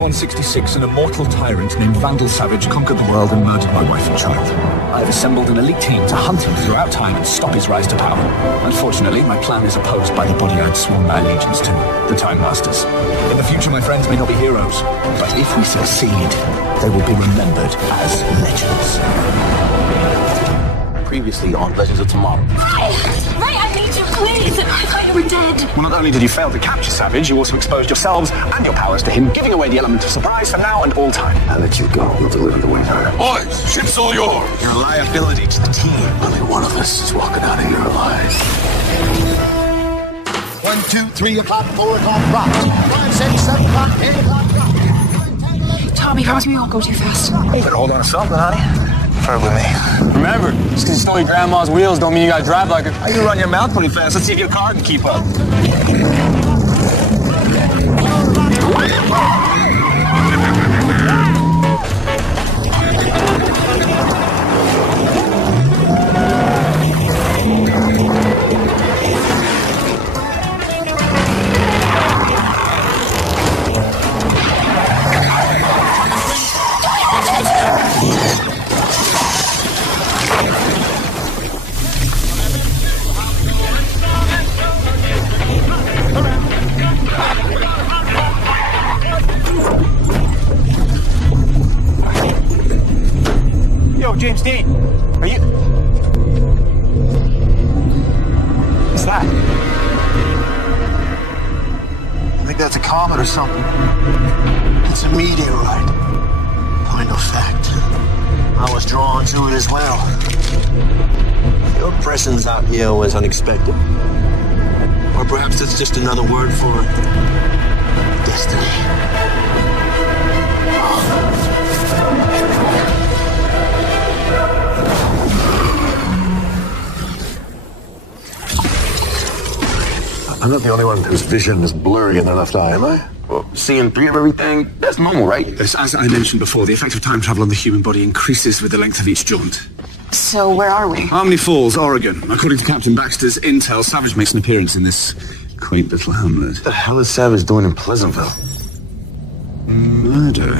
166, an immortal tyrant named Vandal Savage conquered the world and murdered my wife and child. I have assembled an elite team to hunt him throughout time and stop his rise to power. Unfortunately, my plan is opposed by the body I'd sworn my allegiance to, the Time Masters. In the future, my friends may not be heroes, but if we succeed, they will be remembered as legends. Previously on Legends of Tomorrow. Ray, I need you, please! I thought you were dead. Well, not only did you fail to capture Savage, you also exposed yourselves and your powers to him, giving away the element of surprise for now and all time. I'll let you go. You'll deliver the waiter. Boys, ship's all yours. You're a liability to the team. Only one of us is walking out of here alive. 1, 2, 3 o'clock, 4 o'clock, rock. 5, 6, 7 o'clock, 8 o'clock, rock. Tommy, promise me you won't go too fast. You better hold on to something, honey. Preferably me. Remember, just because you stole your grandma's wheels don't mean you gotta drive like her. You run your mouth pretty fast. Let's see if your car can keep up. James Dean, are you... What's that? I think that's a comet or something. It's a meteorite. Point of fact. I was drawn to it as well. Your presence out here was unexpected. Or perhaps it's just another word for destiny. I'm not the only one whose vision is blurry in their left eye, am I? Well, seeing 3 of everything, that's normal, right? As I mentioned before, the effect of time travel on the human body increases with the length of each jaunt. So, where are we? Harmony Falls, Oregon. According to Captain Baxter's intel, Savage makes an appearance in this quaint little hamlet. What the hell is Savage doing in Pleasantville? Murder,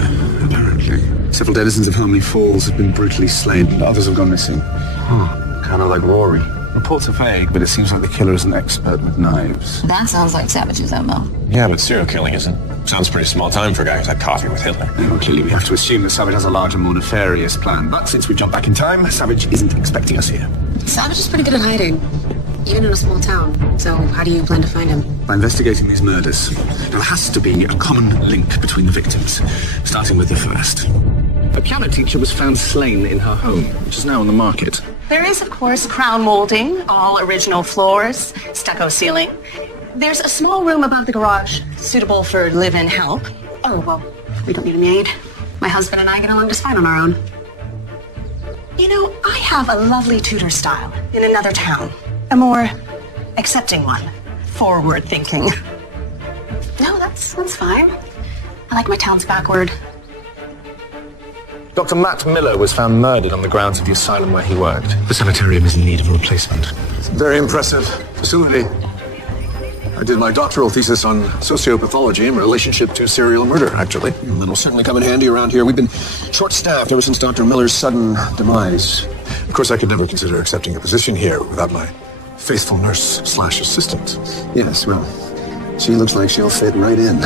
apparently. Several denizens of Harmony Falls have been brutally slain, and others have gone missing. Kind of like Rory. Reports are vague, but it seems like the killer is an expert with knives. That sounds like Savage's MO. Yeah, but serial killing isn't. Sounds pretty small time for a guy who's had coffee with Hitler. Well, clearly we have to assume that Savage has a larger, more nefarious plan. But since we jump back in time, Savage isn't expecting us here. Savage is pretty good at hiding, even in a small town. So how do you plan to find him? By investigating these murders. There has to be a common link between the victims, starting with the first. A piano teacher was found slain in her home, which is now on the market. There is, of course, crown molding, all original floors, stucco ceiling. There's a small room above the garage, suitable for live-in help. Oh, well, we don't need a maid. My husband and I get along just fine on our own. You know, I have a lovely tutor style in another town. A more accepting one. Forward-thinking. No, that's fine. I like my towns backward. Dr. Matt Miller was found murdered on the grounds of the asylum where he worked. The sanitarium is in need of a replacement. Very impressive facility. I did my doctoral thesis on sociopathology in relationship to serial murder, actually. That'll certainly come in handy around here. We've been short-staffed ever since Dr. Miller's sudden demise. Of course, I could never consider accepting a position here without my faithful nurse/assistant. Yes, well, she looks like she'll fit right in.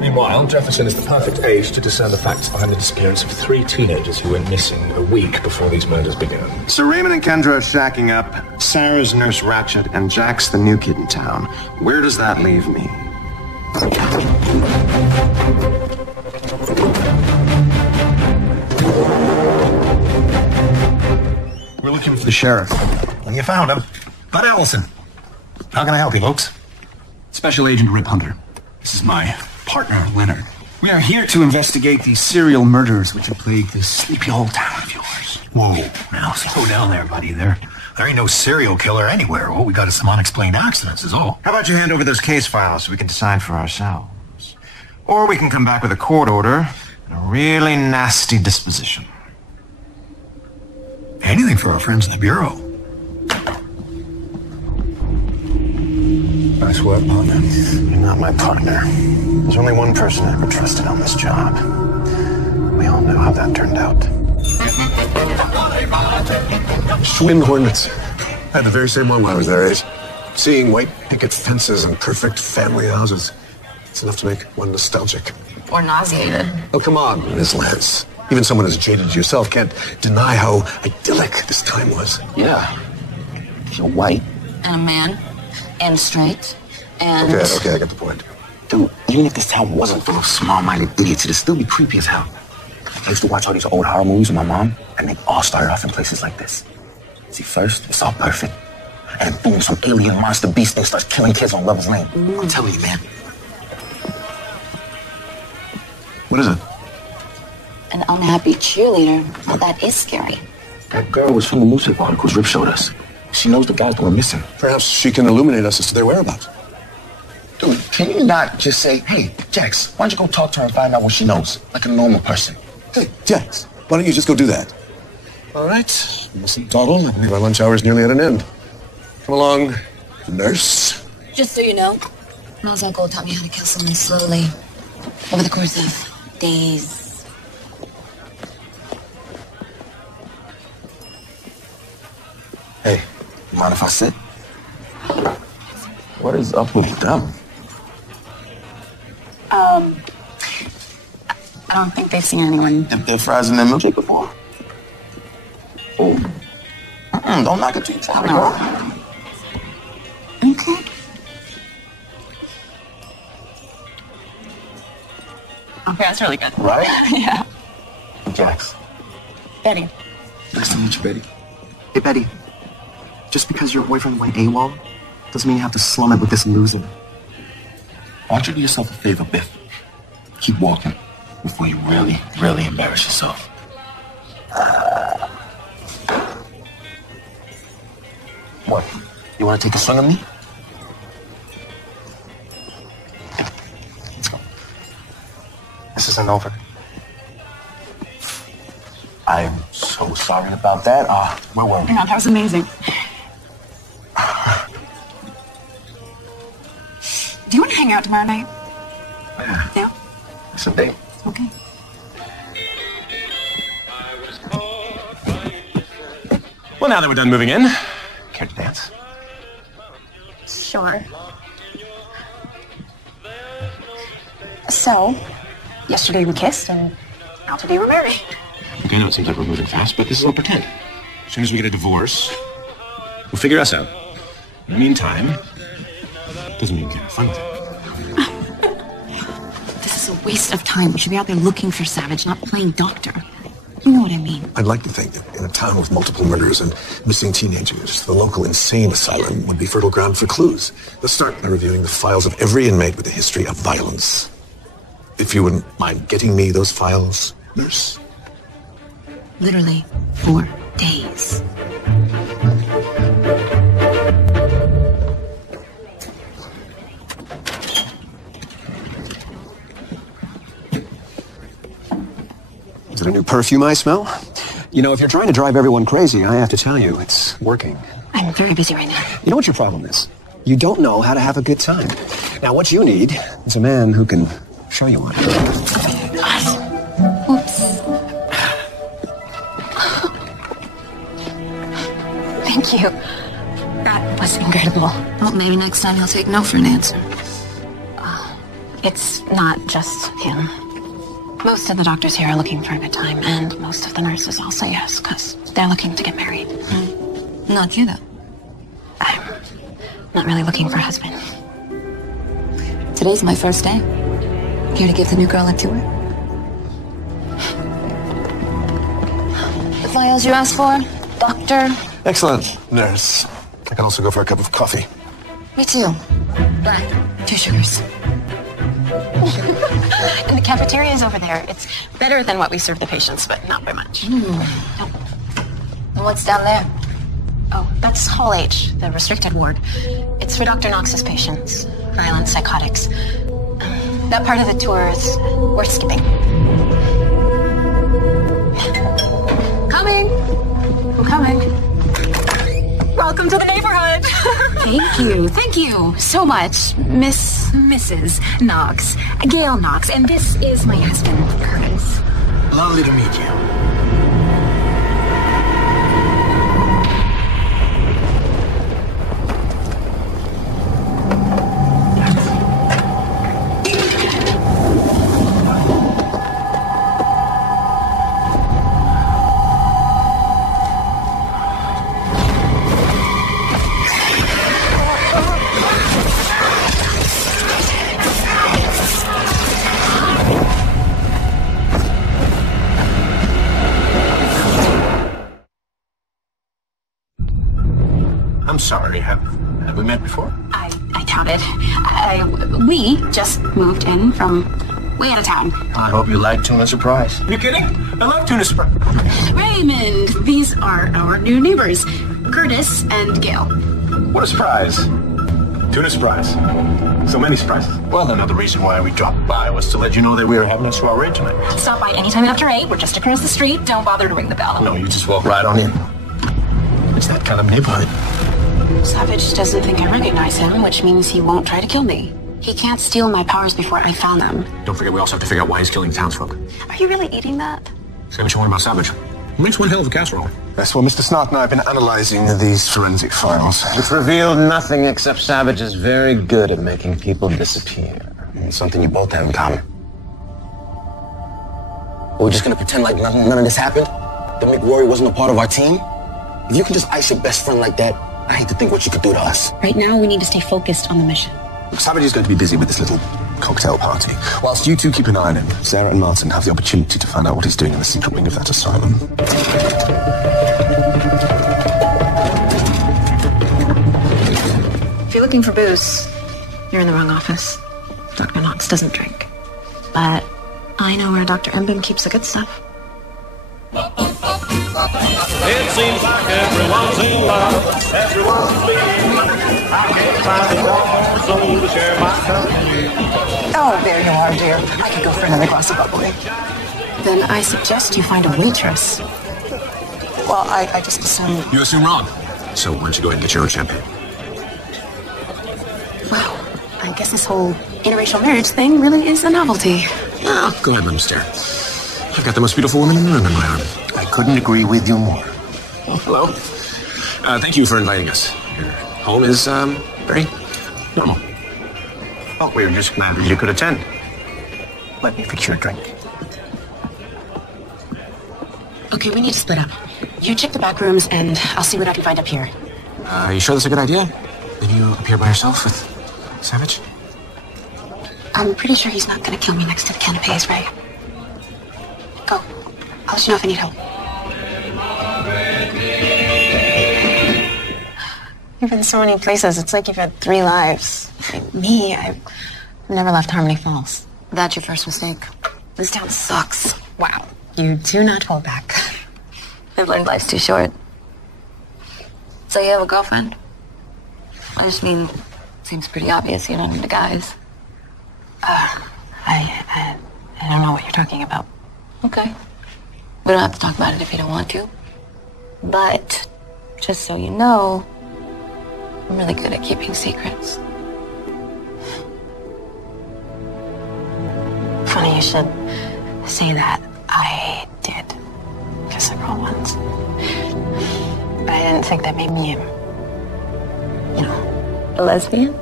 Meanwhile, Jefferson is the perfect age to discern the facts behind the disappearance of 3 teenagers who went missing a week before these murders began. So Raymond and Kendra are shacking up, Sarah's Nurse Ratchet, and Jack's the new kid in town. Where does that leave me? We're looking for the sheriff. And you found him. Bud Allison. How can I help you, folks? Special Agent Rip Hunter. This is my partner, Leonard. We are here to investigate these serial murders which have plagued this sleepy old town of yours. Whoa. Now, slow down there, buddy. There ain't no serial killer anywhere. All we got is some unexplained accidents, is all. How about you hand over those case files so we can decide for ourselves? Or we can come back with a court order and a really nasty disposition. Anything for our friends in the Bureau. Nice work, partner. You're not my partner. There's only one person I ever trusted on this job. We all know how that turned out. Twin Hornets. I had the very same one when I was their age. Seeing white picket fences and perfect family houses. It's enough to make one nostalgic. Or nauseated. Oh, come on, Miss Lance. Even someone as jaded as yourself can't deny how idyllic this time was. Yeah. You're white. And a man. And straight. And... Okay, I get the point. Dude, even if this town wasn't full of small-minded idiots, it'd still be creepy as hell. I used to watch all these old horror movies with my mom, and they all started off in places like this. See, first, it's all perfect. And then boom, some alien monster beast thing starts killing kids on Lover's Lane. I'm telling you, man. What is it? An unhappy cheerleader. Well, that is scary. That girl was from the newspaper articles Rip showed us. She knows the guys that were missing. Perhaps she can illuminate us as to their whereabouts. Dude, can you not just say, hey, Jax, why don't you go talk to her and find out what she knows, like a normal person? Hey, Jax, why don't you just go do that? All right. Listen, Dawdle, my lunch hour is nearly at an end. Come along, nurse. Just so you know, Mel's uncle taught me how to kill someone slowly. Over the course of days. Hey, you mind if I sit? What is up with them? I don't think they've seen anyone. Dipped their fries in their milkshake before? Oh. Don't knock it too far. No. Okay. Okay, that's really good. Right? Yeah. Jax. Betty. Nice to meet you, Betty. Hey, Betty. Just because your boyfriend went AWOL doesn't mean you have to slum it with this loser. Why don't you do yourself a favor, Biff? Keep walking before you really, really embarrass yourself. What? You want to take a swing at me? This isn't over. I'm so sorry about that. Where were we? Yeah, that was amazing. Do you want to hang out tomorrow night? Yeah? It's a date. Okay. Well, now that we're done moving in, care to dance? Sure. So, yesterday we kissed, and now today we're married. Look, I know it seems like we're moving fast, but this is all pretend. As soon as we get a divorce, we'll figure us out. In the meantime, doesn't mean you can't have fun with it. This is a waste of time. We should be out there looking for Savage, not playing doctor. You know what I mean? I'd like to think that in a town with multiple murders and missing teenagers, the local insane asylum would be fertile ground for clues. Let's start by reviewing the files of every inmate with a history of violence. If you wouldn't mind getting me those files, nurse. Literally 4 days. Is it a new perfume I smell? You know, if you're trying to drive everyone crazy, I have to tell you, it's working. I'm very busy right now. You know what your problem is? You don't know how to have a good time. Now, what you need is a man who can show you one. Oops. Thank you. That was incredible. Well, maybe next time he'll take no for an answer. It's not just him. Most of the doctors here are looking for a good time, and most of the nurses all say yes, because they're looking to get married. Not you, though. I'm not really looking for a husband. Today's my first day. Here to give the new girl a tour. The files you asked for, doctor? Excellent, nurse. I can also go for a cup of coffee. Me too. Black. 2 sugars. And the cafeteria is over there. It's better than what we serve the patients, but not by much. And what's down there? Oh, that's Hall H, the restricted ward. It's for Dr. Knox's patients, violent psychotics. That part of the tour is worth skipping. Coming! I'm coming. Welcome to the neighborhood! Thank you so much, Mrs. Knox, Gail Knox, and this is my husband, Curtis. Lovely to meet you. I'm sorry. Have we met before? I doubt it. We just moved in from way out of town. I hope you like tuna surprise. You kidding? I love tuna surprise. Raymond, these are our new neighbors, Curtis and Gail. What a surprise. Tuna surprise. So many surprises. Well, another reason why we dropped by was to let you know that we were having a soiree tonight. Stop by anytime after 8. We're just across the street. Don't bother to ring the bell. No, you just walk right on in. It's that kind of neighborhood. Savage doesn't think I recognize him, which means he won't try to kill me. He can't steal my powers before I found them. Don't forget, we also have to figure out why he's killing townsfolk. Are you really eating that? Say what you want about Savage. He makes one hell of a casserole. Yes, well, Mr. Snot and I have been analyzing these forensic files. It's revealed nothing except Savage is very good at making people disappear. It's something you both have in common. We're just gonna pretend like none of this happened? That McRory wasn't a part of our team? If you can just ice your best friend like that, I hate to think what you could do to us. Right now, we need to stay focused on the mission. Savage is going to be busy with this little cocktail party, whilst you two keep an eye on him. Sarah and Martin have the opportunity to find out what he's doing in the secret wing of that asylum. If you're looking for booze, you're in the wrong office. Dr. Knox doesn't drink. But I know where Dr. Embim keeps the good stuff. It seems like everyone's in love, everyone's leaving. I can't find a soul to share my company. Oh, there you are, dear. I could go for another glass of bubbly. Then I suggest you find a waitress. Well, I just assumed... You assume wrong. So why don't you go ahead and get your own champagne? Wow, I guess this whole interracial marriage thing really is a novelty. Oh, go ahead, let him stare. I've got the most beautiful woman in the room in my arm. I couldn't agree with you more. Oh, hello. Thank you for inviting us. Your home is, very normal. Oh, we were just glad that you could attend. Let me fix your drink. Okay, we need to split up. You check the back rooms, and I'll see what I can find up here. Are you sure that's a good idea? Then you appear by yourself with Savage? I'm pretty sure he's not gonna kill me next to the canapes, right? Go. I'll let you know if I need help. You've been so many places. It's like you've had 3 lives. Me, I've never left Harmony Falls. That's your first mistake. This town sucks. Wow. You do not hold back. I've learned life's too short. So you have a girlfriend? I just mean, seems pretty obvious you're not into guys. I don't know what you're talking about. Okay. We don't have to talk about it if you don't want to. But, just so you know, I'm really good at keeping secrets. Funny you should say that. I did kiss a girl once. But I didn't think that made me, A lesbian?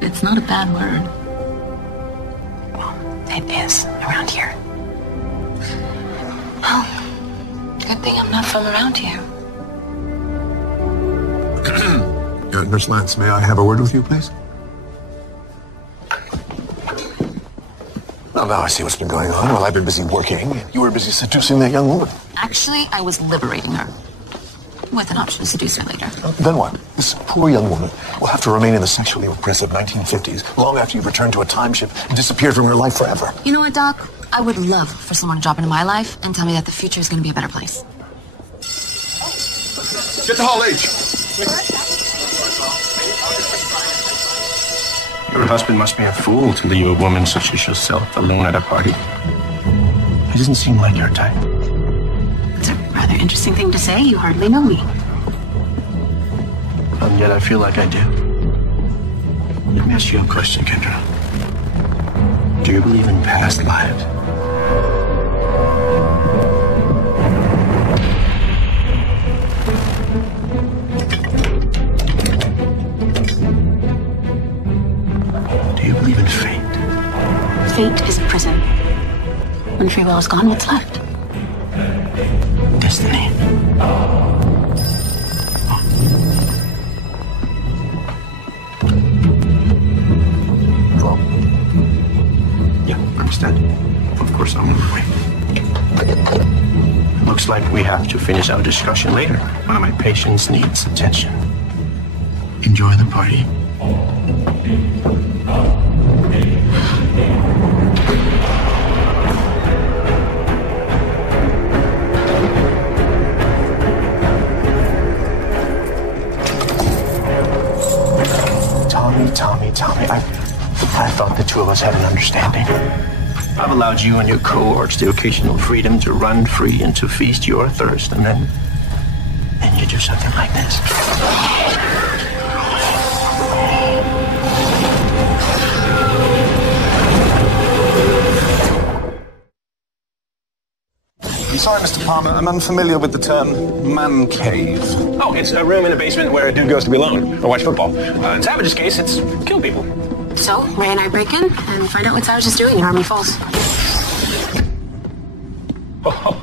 It's not a bad word. Well, it is around here. Well, good thing I'm not from around here. Nurse Lance, may I have a word with you, please? Well, now I see what's been going on. Well, I've been busy working. You were busy seducing that young woman. Actually, I was liberating her. With an option to seduce her later. Then what? This poor young woman will have to remain in the sexually oppressive 1950s long after you've returned to a time ship and disappeared from her life forever. You know what, Doc? I would love for someone to drop into my life and tell me that the future is going to be a better place. Get to Hall H. Your husband must be a fool to leave a woman such as yourself alone at a party. He doesn't seem like your type. It's a rather interesting thing to say. You hardly know me. And yet I feel like I do. Let me ask you a question, Kendra. Do you believe in past lives? Do you believe in fate? Fate is a prison. When free will is gone, what's left? Destiny. Well, Yeah, I understand. Of course, I'm on my way. looks like we have to finish our discussion later. One of my patients needs attention. Enjoy the party. Tommy, I thought the two of us had an understanding. I've allowed you and your cohorts the occasional freedom to run free and to feast your thirst, and then you do something like this. I'm sorry, Mr. Palmer. I'm unfamiliar with the term man cave. Oh, it's a room in the basement where a dude goes to be alone or watch football. In Savage's case, it's kill people. So, Ray and I break in and find out what Savage is doing in Army Falls.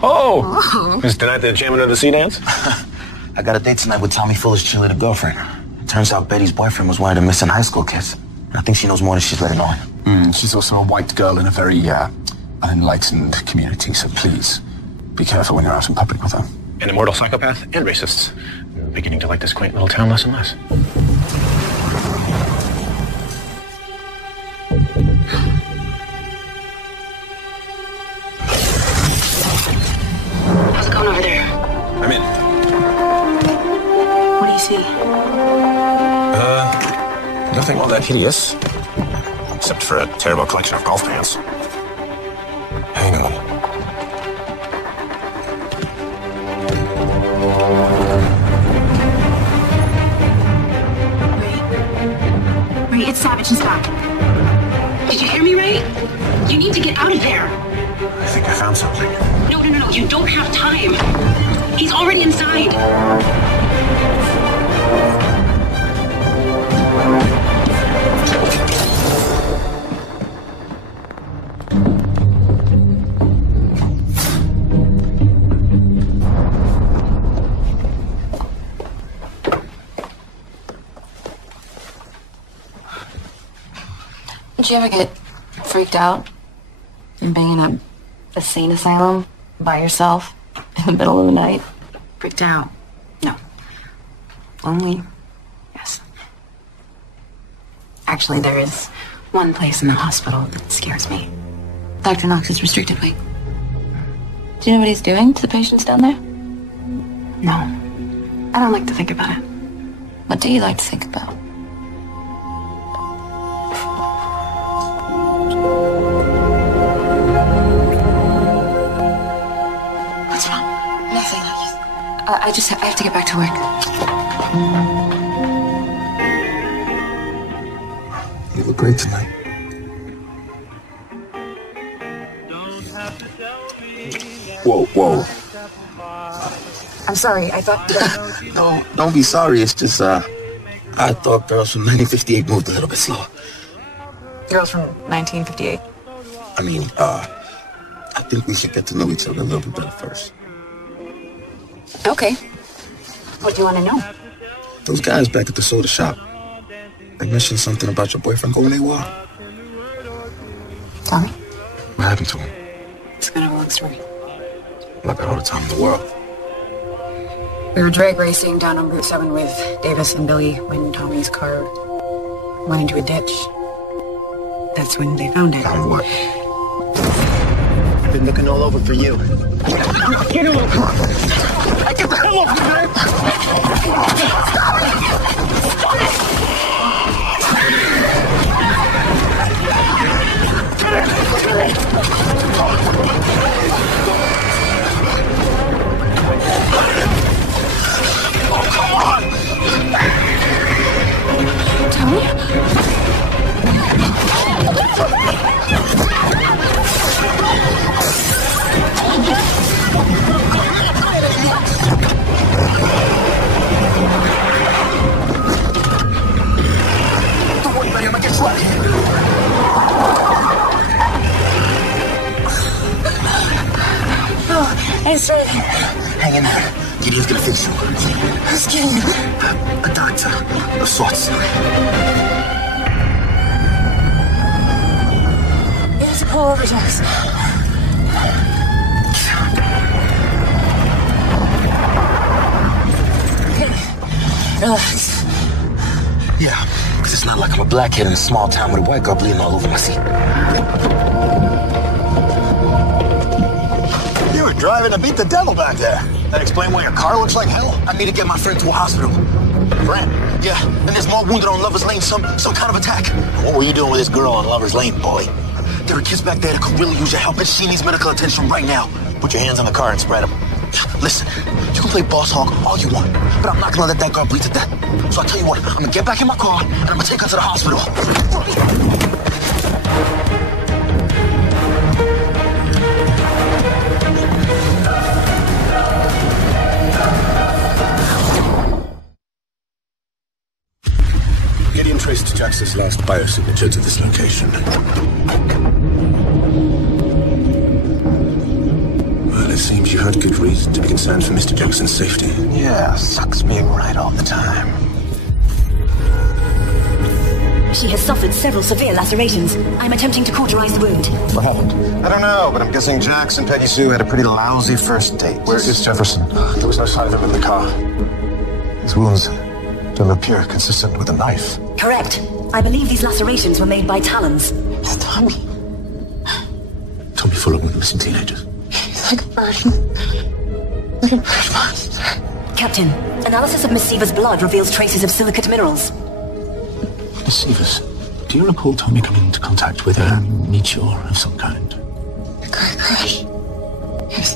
Oh! Is tonight the Chairman of the Sea Dance? I got a date tonight with Tommy Fuller's cheerleader girlfriend. Turns out Betty's boyfriend was one of the missing high school kids. I think she knows more than she's letting on. She's also a white girl in a very, unenlightened community, so please be careful when you're out in public with her. An immortal psychopath and racists. I'm beginning to like this quaint little town less and less. How's it going over there? I'm in. What do you see? Nothing all that hideous. Except for a terrible collection of golf pants. Hang on. Ray, it's Savage and Scott. Did you hear me, Ray? You need to get out of there. I think I found something. No. You don't have time. He's already inside. Did you ever get freaked out and banging up a sane asylum by yourself in the middle of the night? Freaked out? No. Lonely? Yes. Actually, there is one place in the hospital that scares me. Dr. Knox's restricted wing. Do you know what he's doing to the patients down there? No. I don't like to think about it. What do you like to think about? What's wrong? Nothing. I have to get back to work. You look great tonight. Whoa. I'm sorry, I thought... No, don't be sorry. It's just, I thought girls from 1958 moved a little bit slower. Girls from 1958. I mean, I think we should get to know each other a little bit better first. Okay. What do you want to know? Those guys back at the soda shop, they mentioned something about your boyfriend going AWOL. Tommy? What happened to him? It's kind of a long story. I got all the time in the world. We were drag racing down on Route 7 with Davis and Billy when Tommy's car went into a ditch. That's when they found it. Found what? I've been looking all over for you. Get him up! Get the hell off me, man! Oh, come on! Don't worry, buddy, I'm gonna get you out of here. Oh, it's right. Hang in there. Gideon's gonna fix you. Who's Gideon? A doctor of sorts. You have to pull over, Jax. Relax. Yeah, because it's not like I'm a black kid in a small town with a white girl bleeding all over my seat. You were driving to beat the devil back there. That explain why your car looks like hell? I need to get my friend to a hospital. Friend? Yeah, and there's more wounded on Lover's Lane, some kind of attack. What were you doing with this girl on Lover's Lane, boy? There are kids back there that could really use your help, and she needs medical attention right now. Put your hands on the car and spread them. Listen, you can play boss hog all you want, but I'm not gonna let that girl bleed to death. So I'll tell you what, I'm gonna get back in my car, and I'm gonna take her to the hospital. Gideon traced Jax's last biosignature to this location. Well, it seems you had good reason to be concerned for Mr. Jackson's safety. Yeah, sucks being right all the time. She has suffered several severe lacerations. I'm attempting to cauterize the wound. What happened? I don't know, but I'm guessing Jax and Peggy Sue had a pretty lousy first date. Where is Jefferson? There was no sign of him in the car. His wounds don't appear consistent with a knife. Correct. I believe these lacerations were made by talons. It's Tommy. Tommy Fuller with the missing teenagers. He's like a bird. Like a bird monster. Captain, analysis of Miss Seaver's blood reveals traces of silicate minerals. Miss Seavers, do you recall Tommy coming into contact with a meteor of some kind? A crash. He's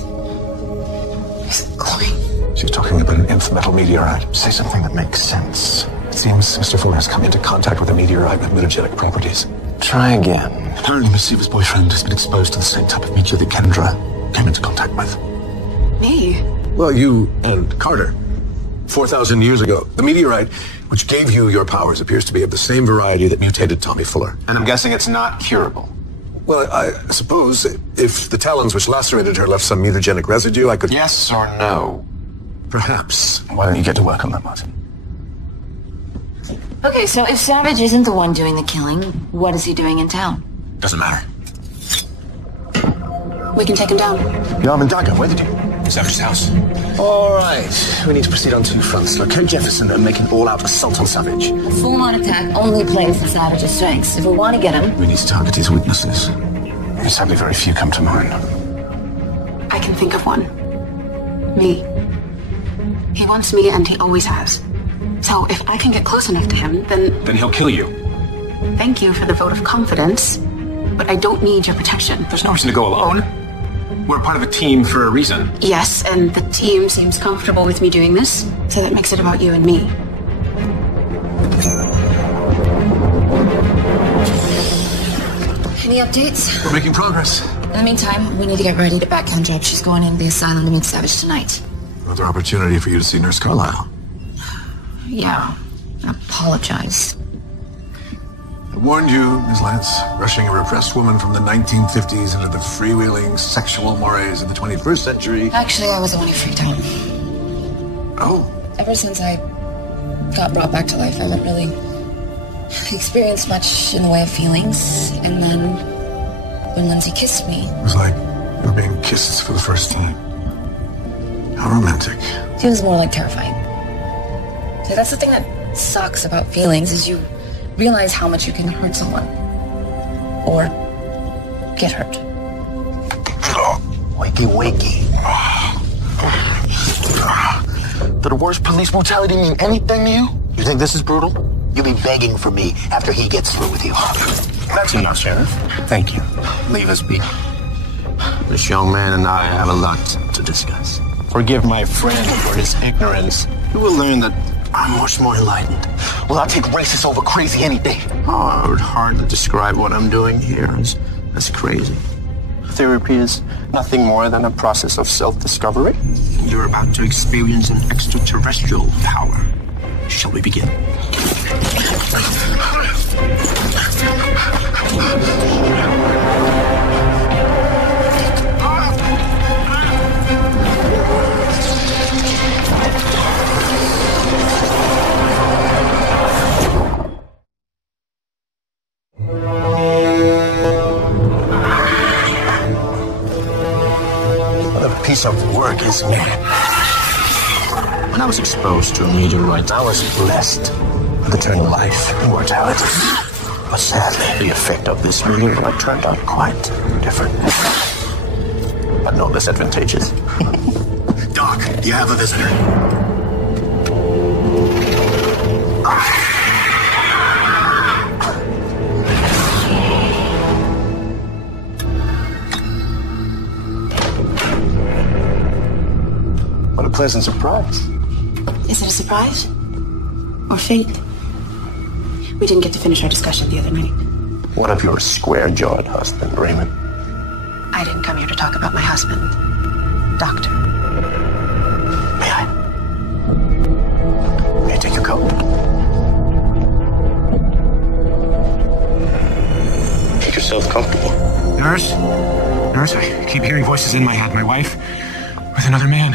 glowing. She's talking about an nth metal meteorite. Say something that makes sense. It seems Mr. Fuller has come into contact with a meteorite with mutagenic properties. Try again. Apparently, Miss Seaver's boyfriend has been exposed to the same type of meteor that Kendra came into contact with. Me? Well, you and Carter. 4,000 years ago. The meteorite, which gave you your powers, appears to be of the same variety that mutated Tommy Fuller. And I'm guessing it's not curable. Well, I suppose if the talons which lacerated her left some mutagenic residue, I could... Yes or no? Perhaps. Why don't you get to work on that, Martin? Okay, so if Savage isn't the one doing the killing, what is he doing in town? Doesn't matter. We can take him down. Yarvin Dagger, where did you? Savage's house. All right. We need to proceed on two fronts. Locate Jefferson and make an all-out assault on Savage. A full-on attack only plays to Savage's strengths. If we want to get him... We need to target his weaknesses. And sadly, very few come to mind. I can think of one. Me. He wants me, and he always has. So if I can get close enough to him, then... Then he'll kill you. Thank you for the vote of confidence, but I don't need your protection. There's no reason to go alone. We're part of a team for a reason. Yes, and the team seems comfortable with me doing this, so that makes it about you and me. Any updates? We're making progress. In the meantime, we need to get ready to back Kendra. She's going into the asylum to meet Savage tonight. Another opportunity for you to see Nurse Carlisle. Yeah. Apologize. I warned you, Ms. Lance. Rushing a repressed woman from the 1950s into the freewheeling sexual mores of the 21st century. Actually, I was the one who freaked out. Oh. Ever since I got brought back to life, I haven't really experienced much in the way of feelings. And then, when Lindsay kissed me... It was like you were being kissed for the first time. How romantic. Feels more like terrifying. So that's the thing that sucks about feelings, is you realize how much you can hurt someone. Or get hurt. Wakey, wakey. Did the worst police brutality mean anything to you? You think this is brutal? You'll be begging for me after he gets through with you. That's enough, Sheriff. Thank you. Leave us be. This young man and I have a lot to discuss. Forgive my friend for his ignorance. You will learn that I'm much more enlightened. Well, I'll take racist over crazy any day. Oh, I would hardly describe what I'm doing here as crazy. Therapy is nothing more than a process of self-discovery. You're about to experience an extraterrestrial power. Shall we begin? What a piece of work is man. When I was exposed to a meteorite, I was blessed with eternal life, immortality. But sadly, the effect of this meteorite turned out quite different. But no less advantageous. Doc, you have a visitor. What a pleasant surprise. Is it a surprise? Or fate? We didn't get to finish our discussion the other night. What of your square-jawed husband, Raymond? I didn't come here to talk about my husband. Doctor. May I? May I take your coat? Make yourself comfortable. Nurse? Nurse, I keep hearing voices in my head. My wife with another man.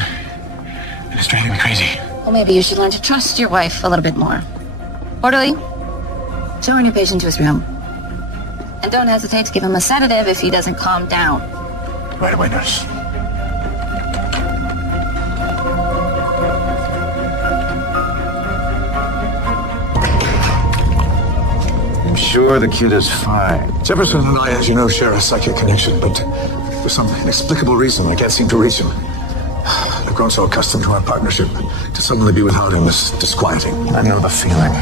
And it's driving me crazy. Well, maybe you should learn to trust your wife a little bit more. Orderly, show our new patient to his room. And don't hesitate to give him a sedative if he doesn't calm down. Right away, nurse. I'm sure the kid is fine. Jefferson and I, as you know, share a psychic connection, but for some inexplicable reason, I can't seem to reach him. I've grown so accustomed to our partnership, to suddenly be without him is disquieting. I know the feeling.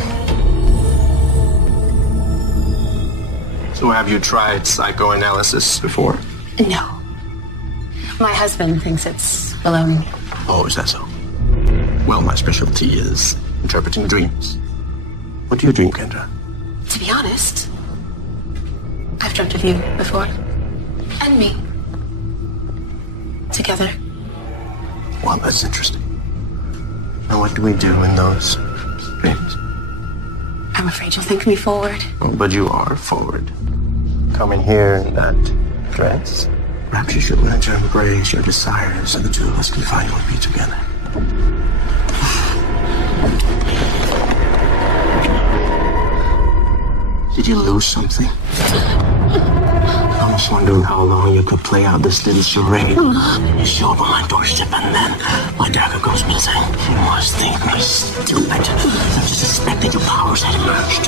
So have you tried psychoanalysis before? No. My husband thinks it's baloney. Oh, is that so? Well, my specialty is interpreting dreams. What do you dream, Kendra? To be honest, I've dreamt of you before. And me. Together. Well, that's interesting. Now, what do we do in those dreams? I'm afraid you'll think me forward. Oh, but you are forward. Coming here in that dress. Perhaps you should learn to embrace your desires, and the two of us can finally be together. Did you lose something? I was wondering how long you could play out this little charade. You show up on my doorstep and then my dagger goes missing. You must think me stupid. I just suspected your powers had emerged.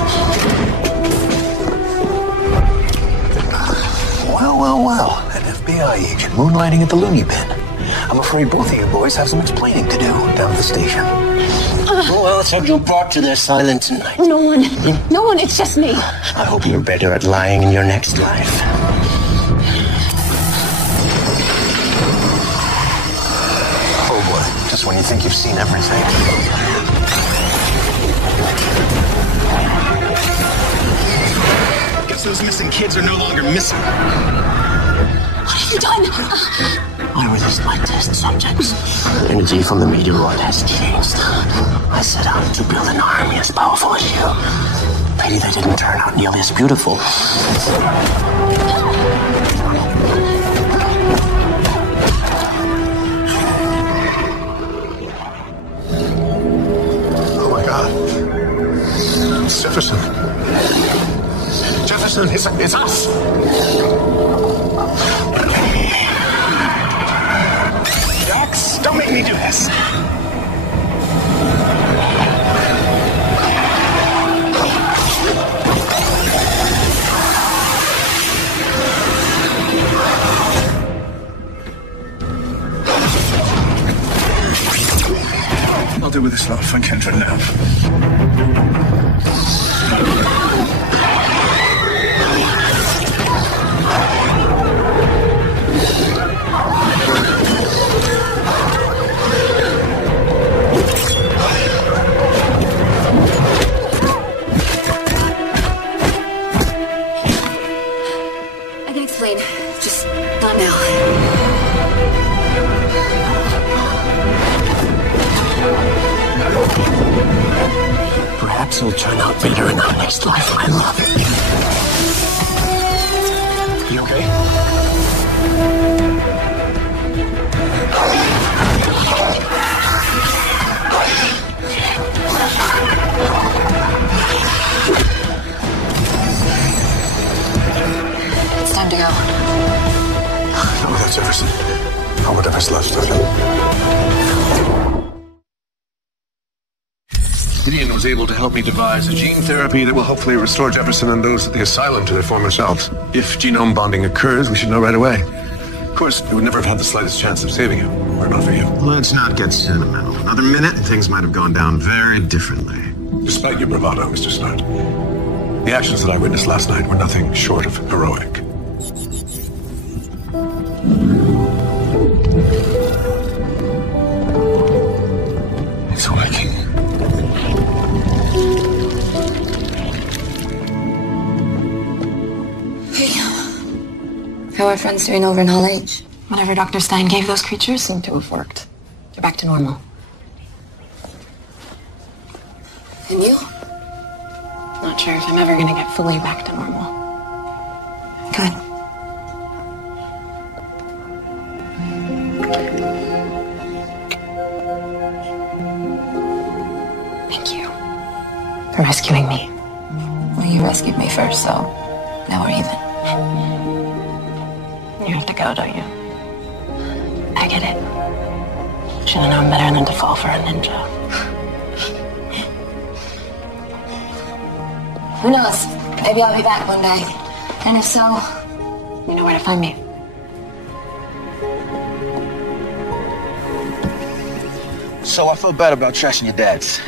Well. An FBI agent moonlighting at the loony bin. I'm afraid both of you boys have some explaining to do down at the station. Well, so you brought to their silent tonight. No one, it's just me. I hope you're better at lying in your next life. Oh boy, just when you think you've seen everything. Guess those missing kids are no longer missing. What have you done? Why were these my test subjects? The energy from the meteoroid has changed. I set out to build an army as powerful as you. Maybe they didn't turn out nearly as beautiful. Oh my God. It's Jefferson. Jefferson, it's us. Don't make me do this. I'll deal with this lot for Kendra now. can explain. Just not now. Perhaps it'll turn out better in our next life, my love. You okay? It's time to go. Not without Jefferson. Not whatever's left of him. Gideon was able to help me devise a gene therapy that will hopefully restore Jefferson and those at the asylum to their former selves. If genome bonding occurs, we should know right away. Of course, we would never have had the slightest chance of saving him, were it not for you. Let's not get sentimental. Another minute and things might have gone down very differently. Despite your bravado, Mr. Smart, the actions that I witnessed last night were nothing short of heroic. It's working. How are friends doing over in Hall H? Whatever Dr. Stein gave those creatures seemed to have worked. They're back to normal. And you? Not sure if I'm ever gonna get fully back to normal. Good. Thank you for rescuing me. Well, you rescued me first, so now we're even. You have to go, don't you? I get it. Should have known better than to fall for a ninja. Who knows? Maybe I'll be back one day. And if so, you know where to find me. So I felt bad about trashing your dad's.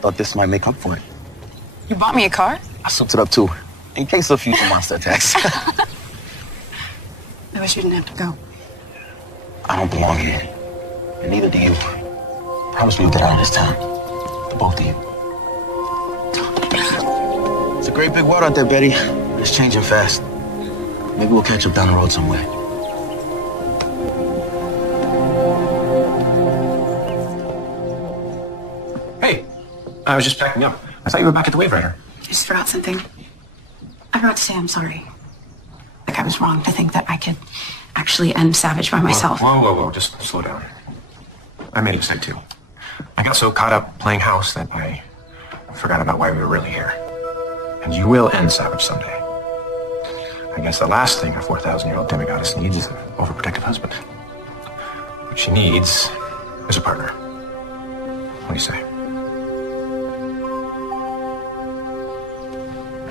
Thought this might make up for it. You bought me a car? I soaked it up too, in case of future monster attacks. I wish you didn't have to go. I don't belong here, and neither do you. Promise me you'll get out of this town, the both of you. It's a great big world out there, Betty. It's changing fast. Maybe we'll catch up down the road somewhere. Hey, I was just packing up. I thought you were back at the Wave Rider. I just forgot something. I forgot to say I'm sorry. Like I was wrong to think that I could actually end Savage by myself. Whoa. Just slow down. I made a mistake too. I got so caught up playing house that I forgot about why we were really here. And you will end Savage someday. I guess the last thing a 4,000-year-old demigoddess needs is an overprotective husband. What she needs is a partner. What do you say?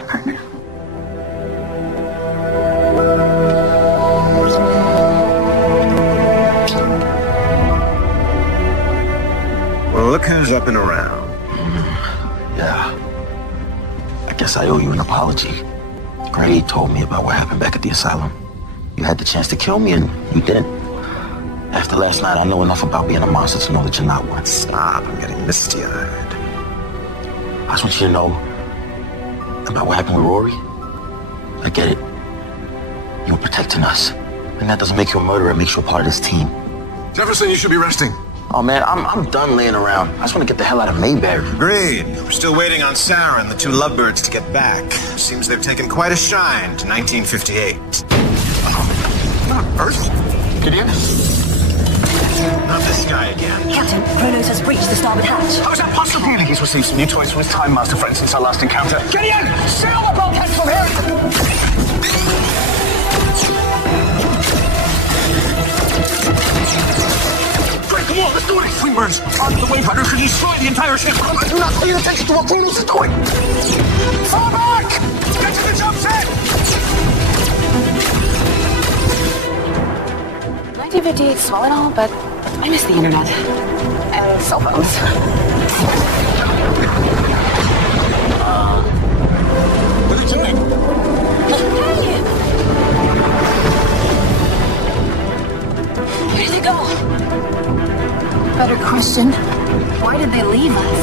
A partner. Well, look who's up and around. Yeah. I guess I owe you an apology. Gray told me about what happened back at the asylum. You had the chance to kill me and you didn't. After last night, I know enough about being a monster to know that you're not one. Stop, I'm getting misty-eyed. I just want you to know about what happened with Rory. I get it. You were protecting us. And that doesn't make you a murderer, it makes you a part of this team. Jefferson, you should be resting. Oh man, I'm done laying around. I just want to get the hell out of Mayberry. Agreed. We're still waiting on Sarah and the two lovebirds to get back. Seems they've taken quite a shine to 1958. Not Earth. Gideon? Not this guy again. Captain, Kronos has breached the starboard hatch. How is that possible? He's received some new toys from his Time Master friend since our last encounter. Gideon! Sail the bulkheads from here! Come on, let's do it! If we merge onto the Wave Rider, could destroy the entire ship. I'm not paying attention to what Kronos is doing. Fall back! Get to the jump set! 1958's small and all, but I miss the internet. And cell phones. What are they doing? Where did they go? Better question. Why did they leave us?